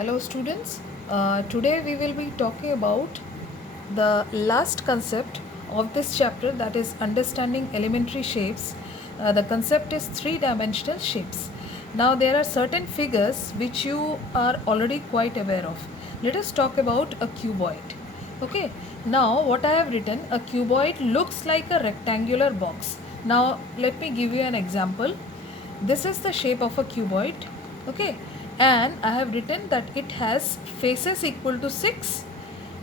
Hello students, today we will be talking about the last concept of this chapter, that is understanding elementary shapes. The concept is three-dimensional shapes. Now there are certain figures which you are already quite aware of. Let us talk about a cuboid. Okay, now what I have written, a cuboid looks like a rectangular box. Now let me give you an example. This is the shape of a cuboid. Okay, and I have written that it has faces equal to 6,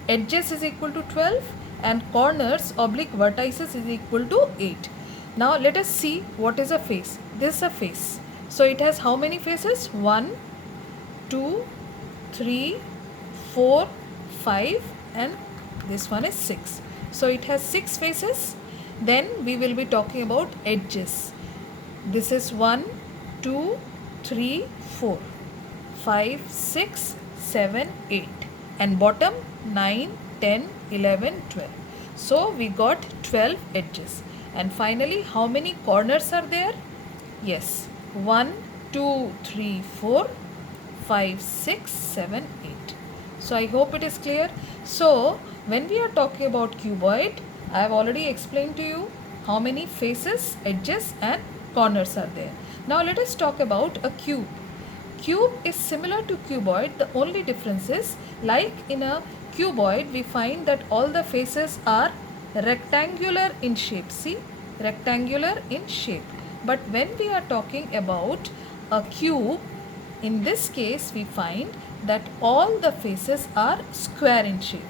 edges is equal to 12, and corners oblique vertices is equal to 8. Now let us see what is a face. This is a face. So it has how many faces? 1, 2, 3, 4, 5, and this one is 6. So it has 6 faces. Then we will be talking about edges. This is 1, 2, 3, 4, 5, 6, 7, 8, and bottom 9, 10, 11, 12. So we got 12 edges. And finally, how many corners are there? Yes, 1, 2, 3, 4, 5, 6, 7, 8. So I hope it is clear. So when we are talking about cuboid, I have already explained to you how many faces, edges and corners are there. Now let us talk about a cube. Cube is similar to cuboid. The only difference is, like in a cuboid, we find that all the faces are rectangular in shape. See, rectangular in shape. But when we are talking about a cube, in this case we find that all the faces are square in shape.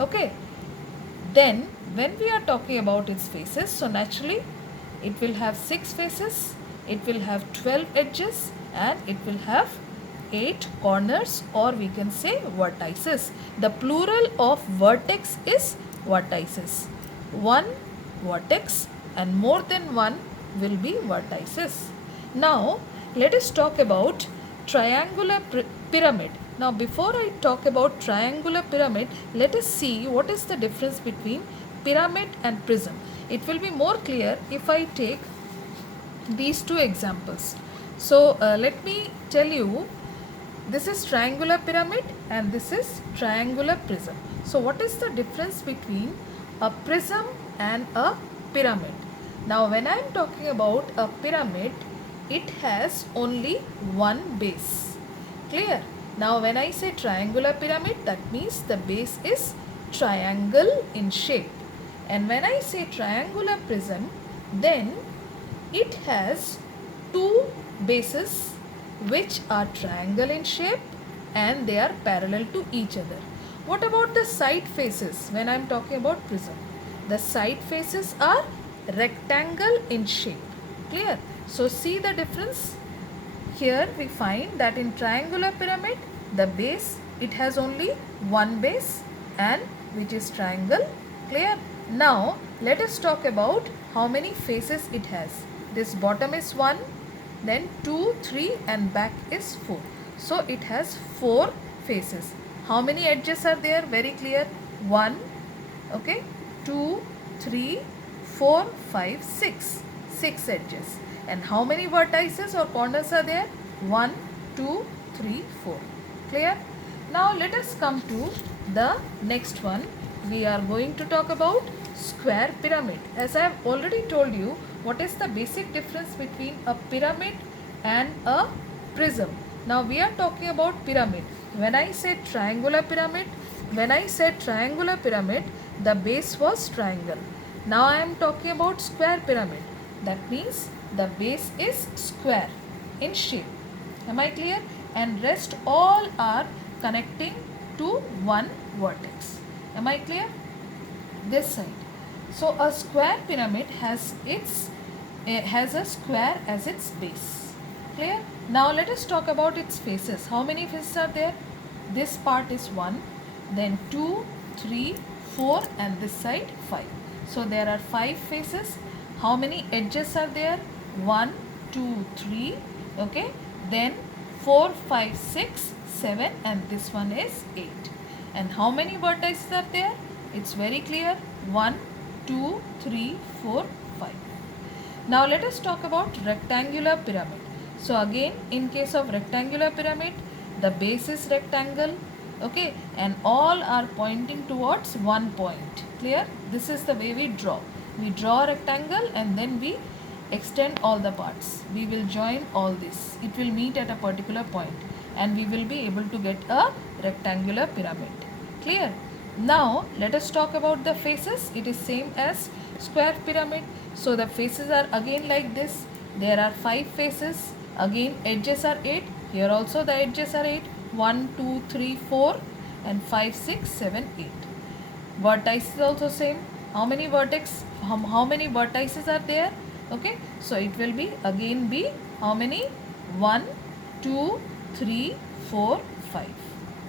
Okay. Then when we are talking about its faces, so naturally it will have 6 faces, it will have 12 edges, and it will have 8 corners, or we can say vertices. The plural of vertex is vertices. One vertex and more than one will be vertices. Now let us talk about triangular pyramid. Now before I talk about triangular pyramid, let us see what is the difference between pyramid and prism. It will be more clear if I take these two examples. So let me tell you, this is triangular pyramid and this is triangular prism. So what is the difference between a prism and a pyramid? Now when I am talking about a pyramid, it has only one base. Clear? Now when I say triangular pyramid, that means the base is triangle in shape. And when I say triangular prism, then it has two bases which are triangle in shape and they are parallel to each other. What about the side faces when I am talking about prism? The side faces are rectangle in shape. Clear? So see the difference? Here we find that in triangular pyramid, the base, it has only one base and which is triangle. Clear? Now let us talk about how many faces it has. This bottom is 1, then 2, 3 and back is 4. So it has 4 faces. How many edges are there? Very clear. 1, okay, 2, 3, 4, 5, 6. 6 edges. And how many vertices or corners are there? 1, 2, 3, 4. Clear? Now let us come to the next one. We are going to talk about square pyramid. As I have already told you, what is the basic difference between a pyramid and a prism? Now we are talking about pyramid. When I said triangular pyramid, the base was triangle. Now I am talking about square pyramid. That means the base is square in shape. Am I clear? And rest all are connecting to one vertex. Am I clear? This side. So a square pyramid has a square as its base. Clear? Now let us talk about its faces. How many faces are there? This part is 1, then 2, 3, 4 and this side 5. So there are 5 faces. How many edges are there? 1, 2, 3. Okay. Then 4, 5, 6, 7 and this one is 8. And how many vertices are there? It's very clear. 1, 2, 3, 4, 5. Now let us talk about rectangular pyramid. So again, in case of rectangular pyramid, the base is rectangle, okay, and all are pointing towards one point. Clear? This is the way we draw. We draw a rectangle and then we extend all the parts. We will join all this. It will meet at a particular point and we will be able to get a rectangular pyramid. Clear? Now let us talk about the faces. It is same as square pyramid. So the faces are again like this. There are 5 faces. Again edges are 8. Here also the edges are 8. 1, 2, 3, 4 and 5, 6, 7, 8. Vertices is also same. How many vertices are there? Okay, so it will be again be how many? 1, 2, 3, 4, 5.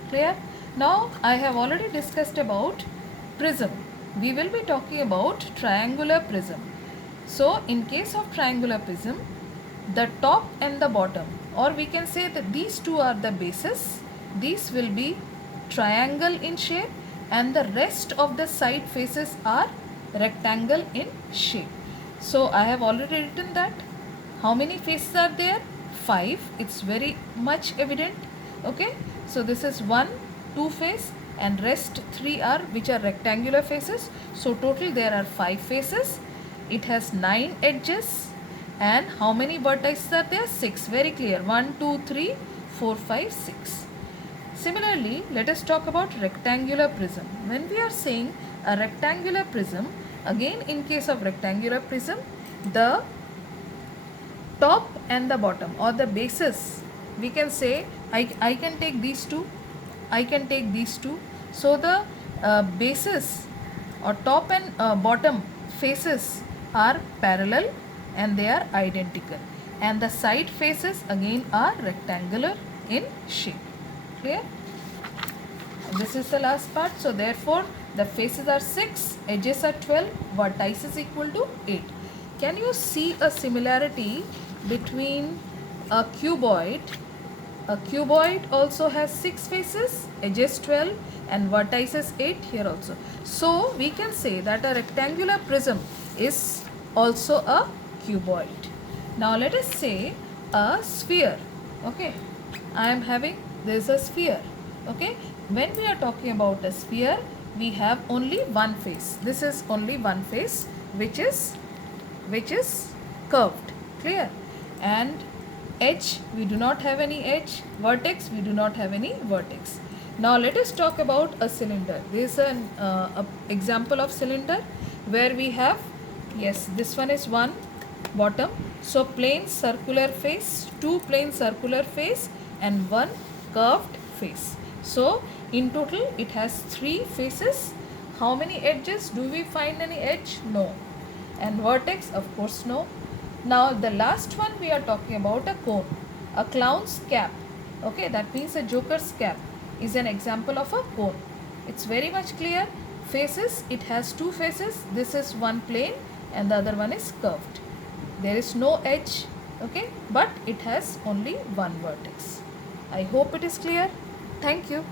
Clear? Now I have already discussed about prism. We will be talking about triangular prism. So in case of triangular prism, the top and the bottom, or we can say that these two are the bases. These will be triangle in shape and the rest of the side faces are rectangle in shape. So I have already written that. How many faces are there? 5. It's very much evident. Okay. So this is 1, 2 face and rest 3 are which are rectangular faces. So total there are 5 faces. It has 9 edges. And how many vertices are there? 6. Very clear. 1, 2, 3, 4, 5, 6. Similarly, let us talk about rectangular prism. When we are saying a rectangular prism, again in case of rectangular prism, the top and the bottom or the bases, we can say I can take these two, I can take these two. So the bases or top and bottom faces are parallel and they are identical, and the side faces again are rectangular in shape. Clear? This is the last part. So therefore the faces are 6, edges are 12, vertices equal to 8. Can you see a similarity between a cuboid? A cuboid also has 6 faces, edges 12 and vertices 8 here also. So we can say that a rectangular prism is also a cuboid. Now let us say a sphere. Okay, I am having this a sphere. Okay, when we are talking about a sphere, we have only one face. This is only one face which is curved. Clear? And edge, we do not have any edge. Vertex, we do not have any vertex. Now let us talk about a cylinder. This is an example of cylinder where we have, yes, this one is one bottom. So plain circular face, 2 plain circular face and 1 curved face. So in total it has 3 faces. How many edges? Do we find any edge? No. And vertex? Of course no. Now the last one we are talking about a cone. A clown's cap. Okay, that means a joker's cap is an example of a cone. It's very much clear. Faces, it has 2 faces. This is one plane and the other one is curved. There is no edge, okay, but it has only one vertex. I hope it is clear. Thank you.